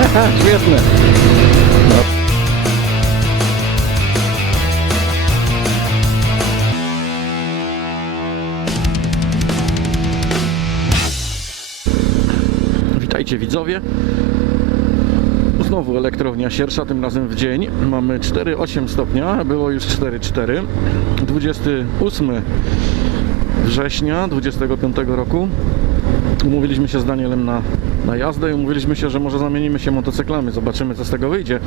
Świetne. No. Witajcie widzowie. Znowu elektrownia Siersza, tym razem w dzień. Mamy 4,8 stopnia, było już 4,4. 28 września 25 roku. Umówiliśmy się z Danielem na, na jazdę i umówiliśmy się, że może zamienimy się motocyklami. Zobaczymy, co z tego wyjdzie.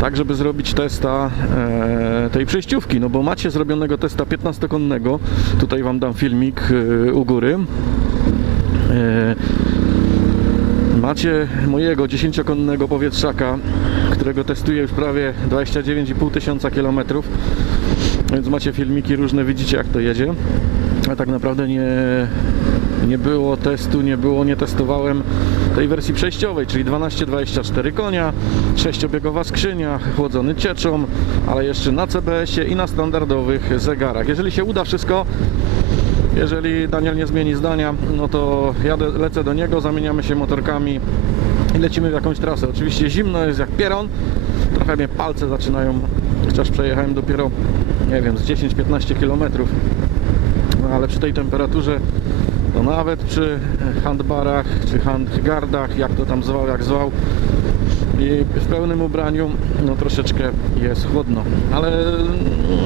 Tak, żeby zrobić testa e, tej przejściówki. No bo macie zrobionego testa 15-konnego. Tutaj Wam dam filmik e, u góry. E, Macie mojego 10-konnego powietrzaka, którego testuję już prawie 29,5 tysiąca kilometrów. Więc macie filmiki różne, widzicie jak to jedzie. A tak naprawdę nie, nie było testu, nie było, nie testowałem tej wersji przejściowej, czyli 12-24 konia, 6-biegowa skrzynia, chłodzony cieczą, ale jeszcze na CBS-ie i na standardowych zegarach. Jeżeli się uda wszystko, jeżeli Daniel nie zmieni zdania, no to jadę, lecę do niego, zamieniamy się motorkami i lecimy w jakąś trasę. Oczywiście zimno jest jak pieron, trochę mnie palce zaczynają, chociaż przejechałem dopiero, nie wiem, z 10-15 km. No ale przy tej temperaturze, to nawet przy handbarach czy handgardach, jak to tam zwał, jak zwał, i w pełnym ubraniu, no troszeczkę jest chłodno, ale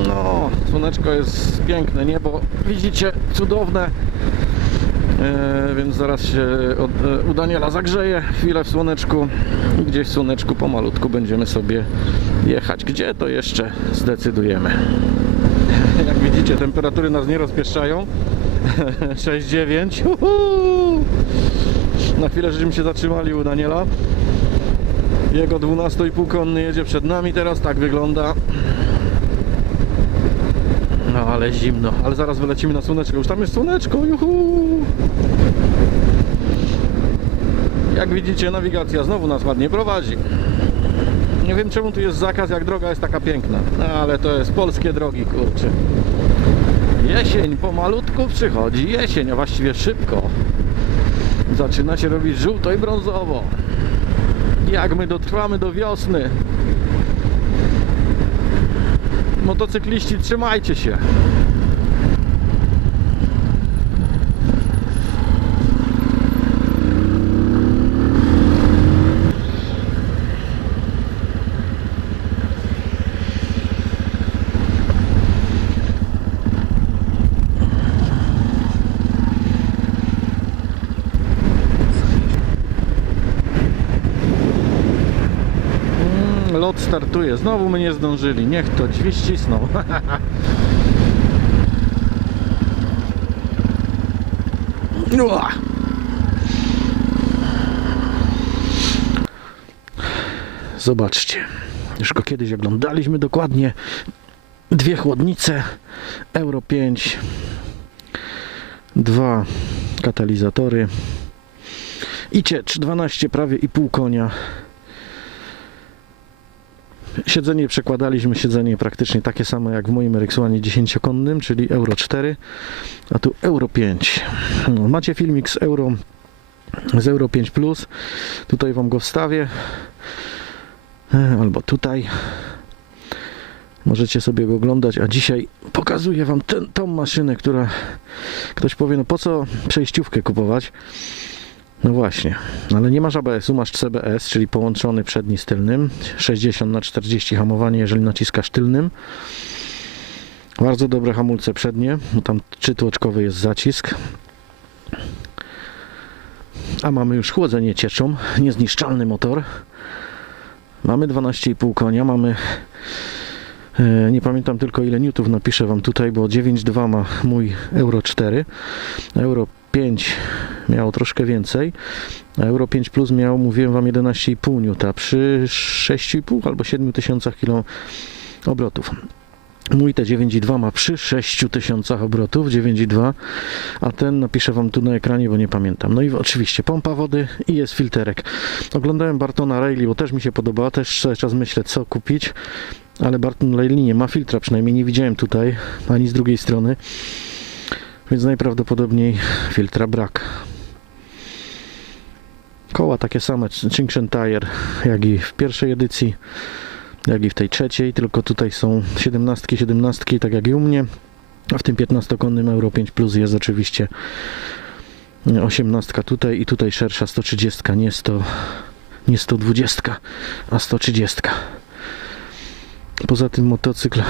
no, słoneczko jest piękne, niebo widzicie, cudowne, e, więc zaraz się od, e, u Daniela zagrzeje chwilę w słoneczku i gdzieś w słoneczku pomalutku będziemy sobie jechać. Gdzie to jeszcze zdecydujemy. Jak widzicie, temperatury nas nie rozpieszczają. 6,9. Uhu! Na chwilę żeśmy się zatrzymali u Daniela. Jego 12,5 konny jedzie przed nami teraz, tak wygląda. No ale zimno, ale zaraz wylecimy na słoneczko. Już tam jest słoneczko, juhu! Jak widzicie, nawigacja znowu nas ładnie prowadzi. Nie wiem czemu tu jest zakaz, jak droga jest taka piękna. No, ale to jest polskie drogi, kurczę. Jesień pomalutku przychodzi, jesień, a właściwie szybko. Zaczyna się robić żółto i brązowo. Jak my dotrwamy do wiosny? Motocykliści, trzymajcie się. Lot startuje. Znowu my nie zdążyli. Niech to drzwi ścisną. Zobaczcie. Już go kiedyś oglądaliśmy dokładnie. Dwie chłodnice. Euro 5. Dwa katalizatory. I ciecz 12 prawie i pół konia. Siedzenie przekładaliśmy, siedzenie praktycznie takie samo jak w moim Rexłanie 10-konnym, czyli Euro 4, a tu Euro 5. No, macie filmik z Euro, z Euro 5 Plus, tutaj Wam go wstawię, E, albo tutaj. Możecie sobie go oglądać, a dzisiaj pokazuję Wam ten, tą maszynę, która ktoś powie, no po co przejściówkę kupować? No właśnie, ale nie masz ABS-u, masz CBS, czyli połączony przedni z tylnym. 60 na 40 hamowanie, jeżeli naciskasz tylnym. Bardzo dobre hamulce przednie, tam trzytłoczkowy jest zacisk. A mamy już chłodzenie cieczą, niezniszczalny motor. Mamy 12,5 konia, mamy e, nie pamiętam tylko ile newtów napiszę Wam tutaj, bo 9,2 ma mój Euro 4. Euro 5 miało troszkę więcej. Euro 5 Plus miał, mówiłem Wam, 11,5 newta przy 6,5 albo 7 tysiącach kilo obrotów. Mój te 9,2 ma przy 6 tysiącach obrotów, 9,2, a ten napiszę Wam tu na ekranie, bo nie pamiętam. No i oczywiście pompa wody i jest filterek. Oglądałem Bartona Rayleigh, bo też mi się podobała, też cały czas myślę co kupić, ale Barton Rayleigh nie ma filtra, przynajmniej nie widziałem tutaj, ani z drugiej strony, więc najprawdopodobniej filtra brak. Koła takie same, Cinction Tire, jak i w pierwszej edycji, jak i w tej trzeciej, tylko tutaj są 17, 17, tak jak i u mnie. A w tym 15-konnym Euro 5 Plus jest oczywiście 18 tutaj i tutaj szersza 130, nie 100, nie 120, a 130. Poza tym motocykl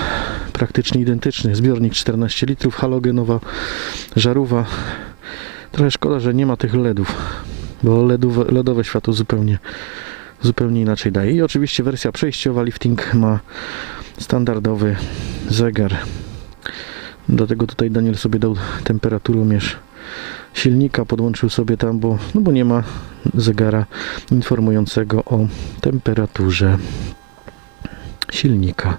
praktycznie identyczny. Zbiornik 14 litrów, halogenowa żarówa. Trochę szkoda, że nie ma tych LEDów, bo LEDowe, LEDowe światło zupełnie, zupełnie inaczej daje. I oczywiście wersja przejściowa lifting ma standardowy zegar. Do tego tutaj Daniel sobie dał temperaturomierz silnika, podłączył sobie tam, bo, no bo nie ma zegara informującego o temperaturze silnika.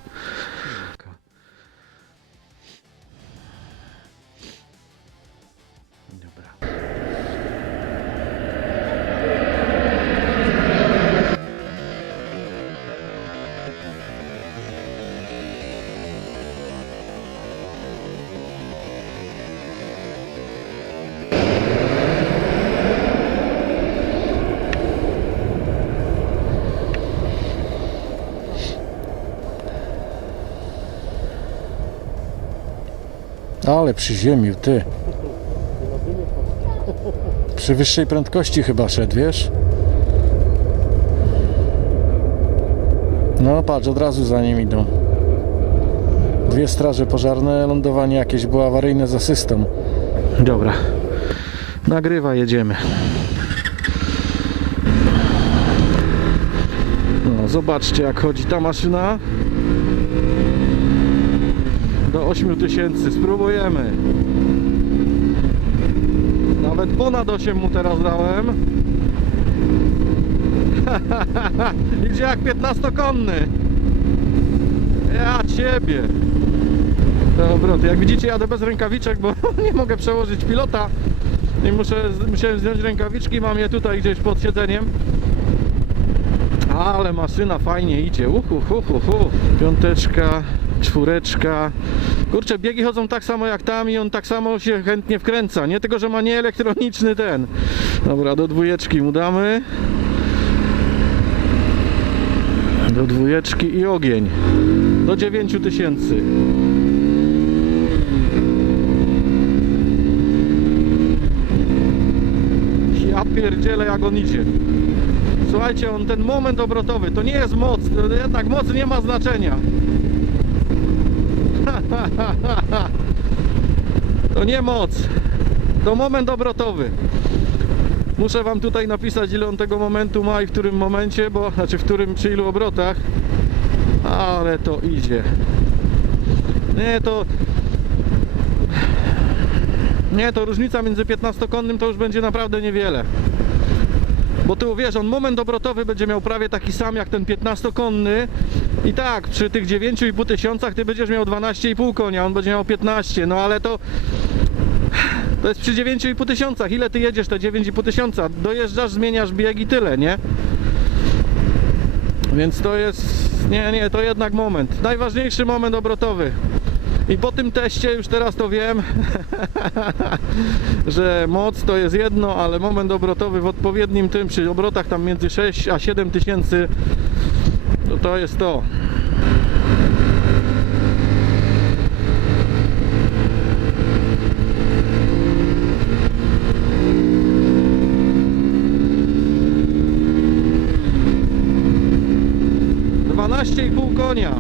Ale przyziemił, ty. Przy wyższej prędkości chyba szedł, wiesz? No patrz, od razu za nim idą. Dwie straże pożarne, lądowanie jakieś było awaryjne z asystą. Dobra. Nagrywa, jedziemy. No, zobaczcie jak chodzi ta maszyna. Do 8000, spróbujemy. Nawet ponad 8 mu teraz dałem. Idzie jak 15-konny. Ja ciebie. Dobra, to jak widzicie jadę bez rękawiczek, bo nie mogę przełożyć pilota. I muszę, musiałem zdjąć rękawiczki, mam je tutaj gdzieś pod siedzeniem. Ale maszyna fajnie idzie. Uhu, hu, hu, hu. Piąteczka, czwóreczka. Kurczę, biegi chodzą tak samo jak tam i on tak samo się chętnie wkręca. Nie tylko, że ma nieelektroniczny ten. Dobra, do dwójeczki mu damy. Do dwójeczki i ogień. Do 9000. Ja pierdzielę jak on idzie. Słuchajcie, on ten moment obrotowy, to nie jest moc, jednak moc nie ma znaczenia. To nie moc, to moment obrotowy. Muszę wam tutaj napisać ile on tego momentu ma i w którym momencie, bo znaczy w którym przy ilu obrotach. Ale to idzie. Nie, to nie, to różnica między 15-konnym to już będzie naprawdę niewiele. Bo ty wiesz, on moment obrotowy będzie miał prawie taki sam jak ten 15-konny. I tak, przy tych 9,5 tysiącach ty będziesz miał 12,5 konia, on będzie miał 15, no ale to to jest przy 9,5 tysiącach. Ile ty jedziesz te 9,5 tysiąca? Dojeżdżasz, zmieniasz bieg i tyle, nie? Więc to jest, nie, nie, to jednak moment. Najważniejszy moment obrotowy. I po tym teście już teraz to wiem, że moc to jest jedno, ale moment obrotowy w odpowiednim tym, przy obrotach tam między 6 a 7 tysięcy, to to jest to. Pół konia.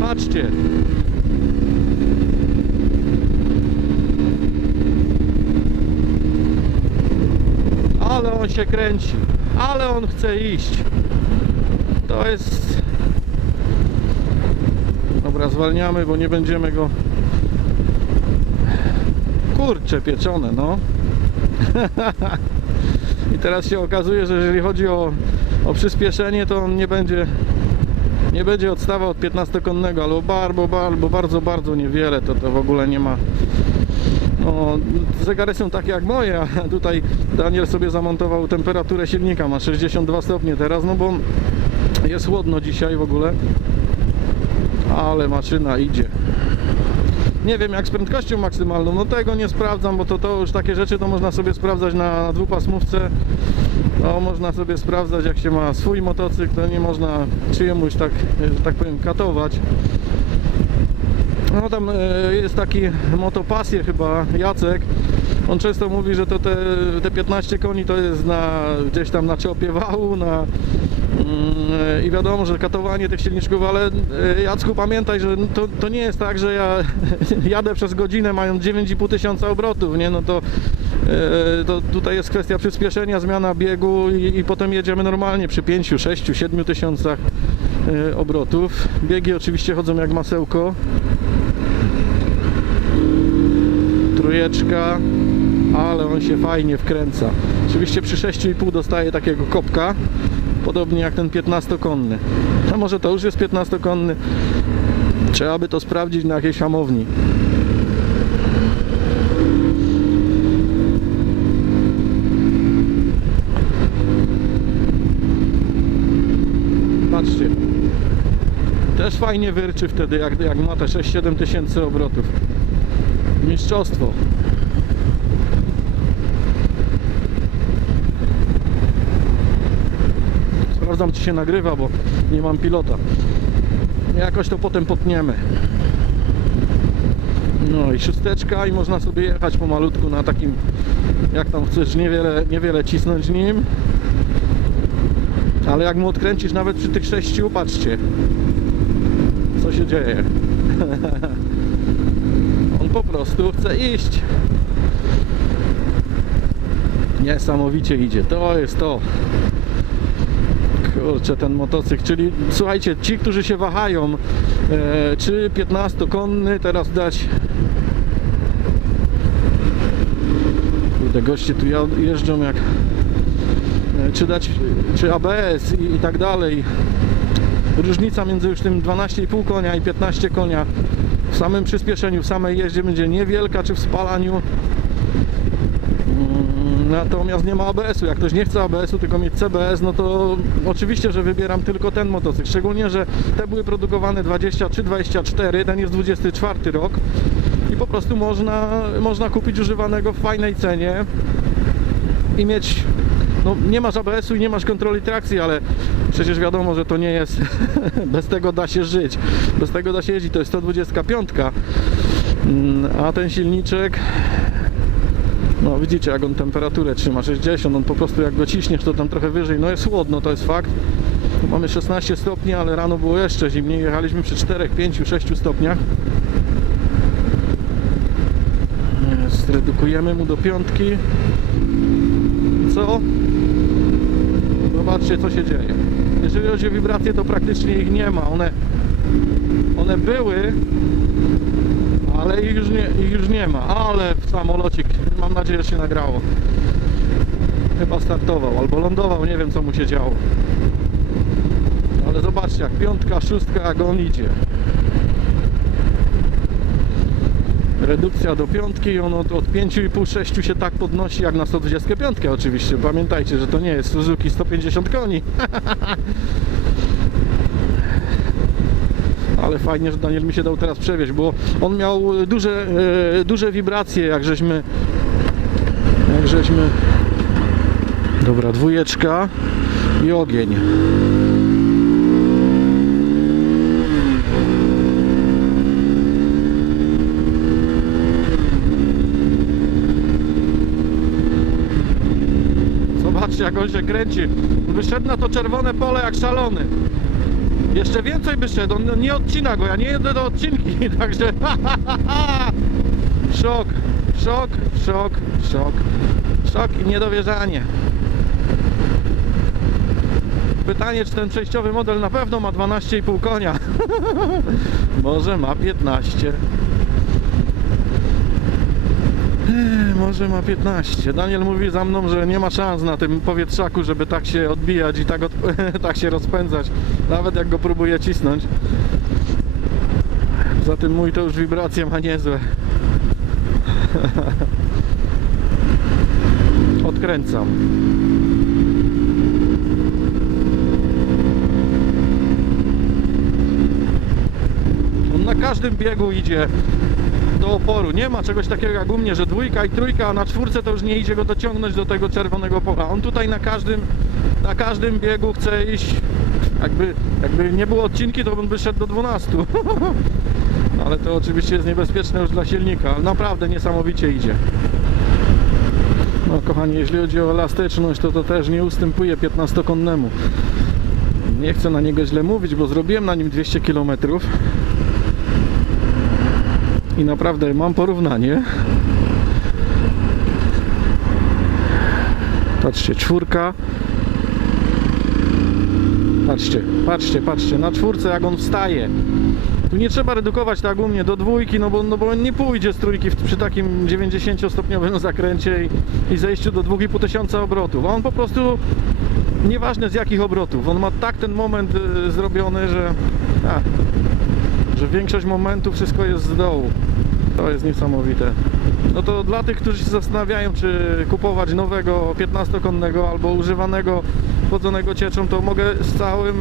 Patrzcie. Ale on się kręci. Ale on chce iść. To jest... Dobra, zwalniamy, bo nie będziemy go... Kurcze pieczone, no. I teraz się okazuje, że jeżeli chodzi o, o przyspieszenie, to on nie będzie nie będzie odstawał od 15-konnego, albo bardzo, bardzo, bardzo, bardzo niewiele, to, to w ogóle nie ma no, zegary są takie jak moje, a tutaj Daniel sobie zamontował temperaturę silnika, ma 62 stopnie teraz, no bo jest chłodno dzisiaj w ogóle, ale maszyna idzie. Nie wiem jak z prędkością maksymalną, no tego nie sprawdzam, bo to, to już takie rzeczy to można sobie sprawdzać na dwupasmówce No, można sobie sprawdzać, jak się ma swój motocykl, to nie można czyjemuś tak, tak powiem, katować. No tam e, jest taki motopasję chyba, Jacek. On często mówi, że to te, te 15 koni to jest na, gdzieś tam na czopie wału, na, mm, i wiadomo, że katowanie tych silniczków, ale e, Jacku pamiętaj, że to, to nie jest tak, że ja jadę przez godzinę mając 9,5 tysiąca obrotów, nie? No to, e, to tutaj jest kwestia przyspieszenia, zmiana biegu i, i potem jedziemy normalnie przy 5, 6, 7 tysiącach obrotów. Biegi oczywiście chodzą jak masełko. Trójeczka, ale on się fajnie wkręca. Oczywiście przy 6,5 dostaje takiego kopka, podobnie jak ten 15-konny. A może to już jest 15-konny? Trzeba by to sprawdzić na jakiejś hamowni. Patrzcie. Też fajnie wyrczy wtedy, jak, jak ma te 6-7 tysięcy obrotów. Mistrzostwo. Sprawdzam, czy się nagrywa, bo nie mam pilota. Jakoś to potem potniemy. No i szósteczka i można sobie jechać pomalutku na takim, jak tam chcesz, niewiele, niewiele cisnąć nim. Ale jak mu odkręcisz nawet przy tych sześciu, patrzcie, co się dzieje. Po prostu chce iść. Niesamowicie idzie. To jest to. Kurczę, ten motocykl. Czyli słuchajcie, ci, którzy się wahają, e, czy 15-konny teraz dać. Kurde, goście tu jeżdżą jak. e, Czy dać, czy ABS i, i tak dalej. Różnica między już tym 12,5 konia i 15 konia w samym przyspieszeniu, w samej jeździe będzie niewielka, czy w spalaniu. Mm, Natomiast nie ma ABS-u. Jak ktoś nie chce ABS-u, tylko mieć CBS, no to oczywiście, że wybieram tylko ten motocykl. Szczególnie, że te były produkowane 23-24, ten jest 24 rok i po prostu można, można kupić używanego w fajnej cenie i mieć. No, nie masz ABS-u i nie masz kontroli trakcji, ale przecież wiadomo, że to nie jest. Bez tego da się żyć. Bez tego da się jeździć. To jest 125. Mm, A ten silniczek no widzicie jak on temperaturę trzyma 60, on po prostu jak go ciśniesz to tam trochę wyżej, no jest chłodno to jest fakt Tu mamy 16 stopni, ale rano było jeszcze zimniej, jechaliśmy przy 4, 5, 6 stopniach Zredukujemy mu do piątki Co? Zobaczcie co się dzieje Jeżeli chodzi o wibracje to praktycznie ich nie ma, one one były ale ich już nie, ich już nie ma. Ale w samolocik, mam nadzieję, że się nagrało. Chyba startował albo lądował, nie wiem co mu się działo. Ale zobaczcie, jak piątka, szóstka, jak on idzie. Redukcja do piątki on od, od 5,5-6 się tak podnosi jak na 125 oczywiście. Pamiętajcie, że to nie jest Suzuki 150 koni. ale fajnie, że Daniel mi się dał teraz przewieźć, bo on miał duże, e, duże wibracje, jak żeśmy jak żeśmy dobra, dwójeczka i ogień Zobaczcie jak on się kręci. Wyszedł na to czerwone pole jak szalony. Jeszcze więcej by szedł, on nie odcina go, ja nie jedę do odcinki, także szok, szok, szok, szok, szok i niedowierzanie. Pytanie, czy ten przejściowy model na pewno ma 12,5 konia? Może ma 15. Może ma 15. Daniel mówi za mną, że nie ma szans na tym powietrzaku, żeby tak się odbijać i tak, od, tak się rozpędzać, nawet jak go próbuje cisnąć. Za tym mój to już wibracje ma niezłe. Odkręcam. On na każdym biegu idzie do oporu. Nie ma czegoś takiego jak u mnie, że dwójka i trójka, a na czwórce to już nie idzie go dociągnąć do tego czerwonego pola. On tutaj na każdym, na każdym biegu chce iść, jakby, jakby nie było odcinki, to bym by szedł do 12. Ale to oczywiście jest niebezpieczne już dla silnika, naprawdę niesamowicie idzie. No kochani, jeśli chodzi o elastyczność, to to też nie ustępuje 15-konnemu. Nie chcę na niego źle mówić, bo zrobiłem na nim 200 km i naprawdę mam porównanie. Patrzcie, czwórka. Patrzcie, patrzcie, patrzcie, na czwórce jak on wstaje. Tu nie trzeba redukować tak u mnie do dwójki, no bo, no bo on nie pójdzie z trójki przy takim 90-stopniowym zakręcie i, i zejściu do 2,5 tysiąca obrotów. A on po prostu, nieważne z jakich obrotów, on ma tak ten moment y, zrobiony, że, a, że większość momentu wszystko jest z dołu. To jest niesamowite. No to dla tych, którzy się zastanawiają, czy kupować nowego 15-konnego albo używanego chłodzonego cieczą, to mogę z, całym,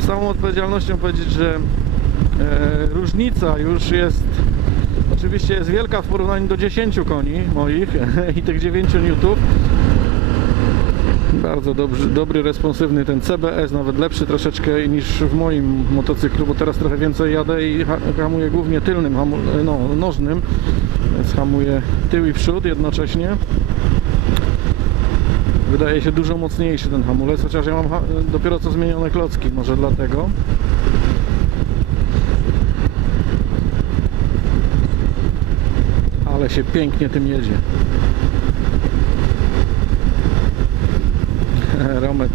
z całą odpowiedzialnością powiedzieć, że e, różnica już jest oczywiście jest wielka w porównaniu do 10 koni moich i tych 9 newtów. Bardzo dobry, dobry, responsywny ten CBS, nawet lepszy troszeczkę niż w moim motocyklu, bo teraz trochę więcej jadę i ha- hamuję głównie tylnym, hamu, no, nożnym, więc hamuję tył i przód jednocześnie. Wydaje się dużo mocniejszy ten hamulec, chociaż ja mam dopiero co zmienione klocki, może dlatego. Ale się pięknie tym jedzie. Romet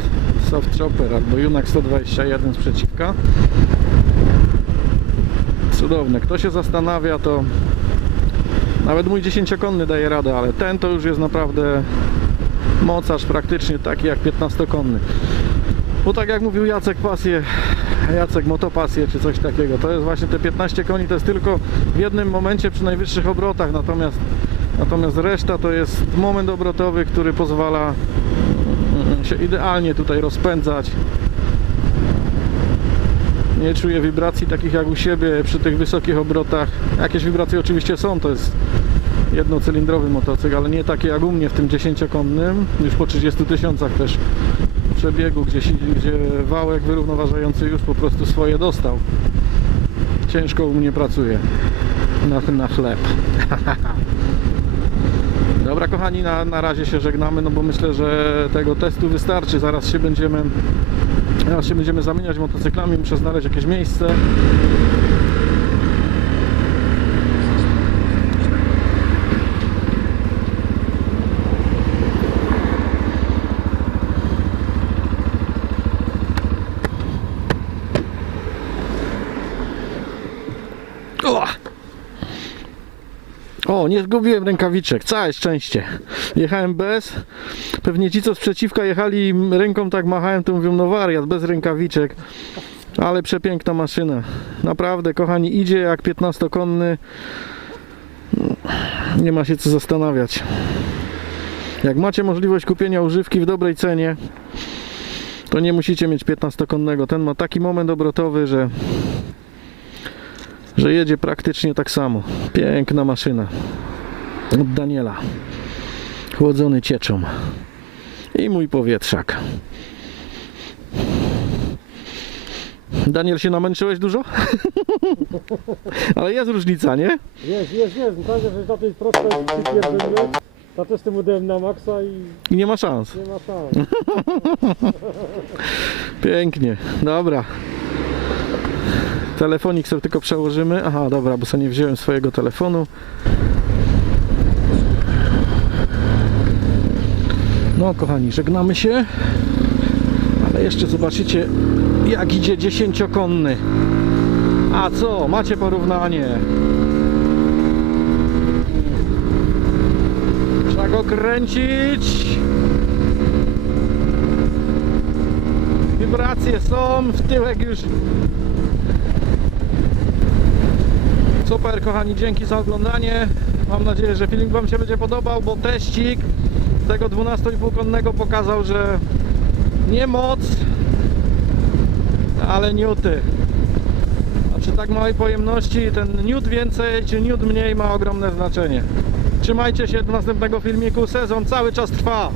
Soft Chopper albo Junak 121 z przeciwka. Cudowne. Kto się zastanawia, to nawet mój 10-konny daje radę, ale ten to już jest naprawdę mocarz praktycznie taki jak 15-konny. Bo tak jak mówił Jacek Pasję, Jacek Motopasję czy coś takiego, to jest właśnie te 15 koni, to jest tylko w jednym momencie przy najwyższych obrotach, natomiast, natomiast reszta to jest moment obrotowy, który pozwala się idealnie tutaj rozpędzać. Nie czuję wibracji takich jak u siebie przy tych wysokich obrotach. Jakieś wibracje oczywiście są, to jest jednocylindrowy motocykl, ale nie takie jak u mnie w tym 10-konnym, już po 30 tysiącach też przebiegu, gdzie, gdzie wałek wyrównoważający już po prostu swoje dostał. Ciężko u mnie pracuje na, na chleb. Dobra kochani, na, na razie się żegnamy, no bo myślę, że tego testu wystarczy. Zaraz się będziemy Teraz się będziemy zamieniać motocyklami, muszę znaleźć jakieś miejsce. O! O, nie zgubiłem rękawiczek, całe szczęście. Jechałem bez. Pewnie ci, co sprzeciwka jechali i ręką tak machałem, to mówią, no wariat, bez rękawiczek. Ale przepiękna maszyna. Naprawdę, kochani, idzie jak 15-konny. Nie ma się co zastanawiać. Jak macie możliwość kupienia używki w dobrej cenie, to nie musicie mieć 15-konnego. Ten ma taki moment obrotowy, że że jedzie praktycznie tak samo. Piękna maszyna. Od Daniela. Chłodzony cieczą. I mój powietrzak. Daniel, się namęczyłeś dużo? Ale jest różnica, nie? Jest, jest, jest. Fajnie, że za tej prostej przypierdzielimy. Ja też tym udałem na maksa i I nie ma szans. nie ma szans. Pięknie. Dobra. Telefonik sobie tylko przełożymy. Aha, dobra, bo sobie nie wziąłem swojego telefonu. No, kochani, żegnamy się. Ale jeszcze zobaczycie, jak idzie dziesięciokonny. A co? Macie porównanie. Trzeba go kręcić. Wibracje są, w tyłek już. Super, kochani, dzięki za oglądanie. Mam nadzieję, że film Wam się będzie podobał, bo teścik tego 12,5 konnego pokazał, że nie moc, ale. A przy tak małej pojemności ten niut więcej czy niut mniej ma ogromne znaczenie. Trzymajcie się do następnego filmiku, sezon cały czas trwa.